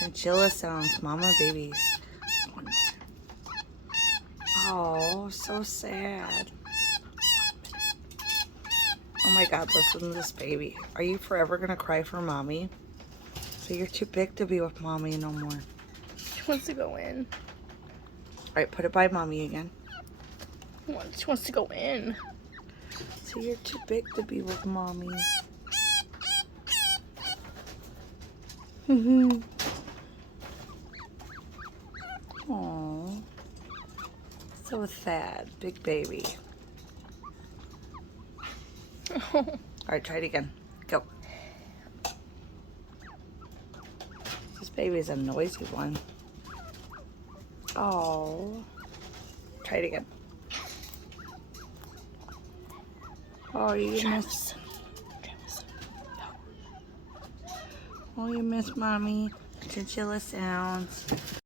Chinchilla sounds, mama babies. Oh, so sad. Oh my God, listen to this baby. Are you forever gonna cry for mommy? So you're too big to be with mommy no more. She wants to go in. All right, put it by mommy again. She wants to go in. So you're too big to be with mommy. Aww. So sad, big baby. All right, try it again. Go. This baby is a noisy one. Oh. Try it again. Oh, you miss. Oh, you miss mommy. Chinchilla sounds.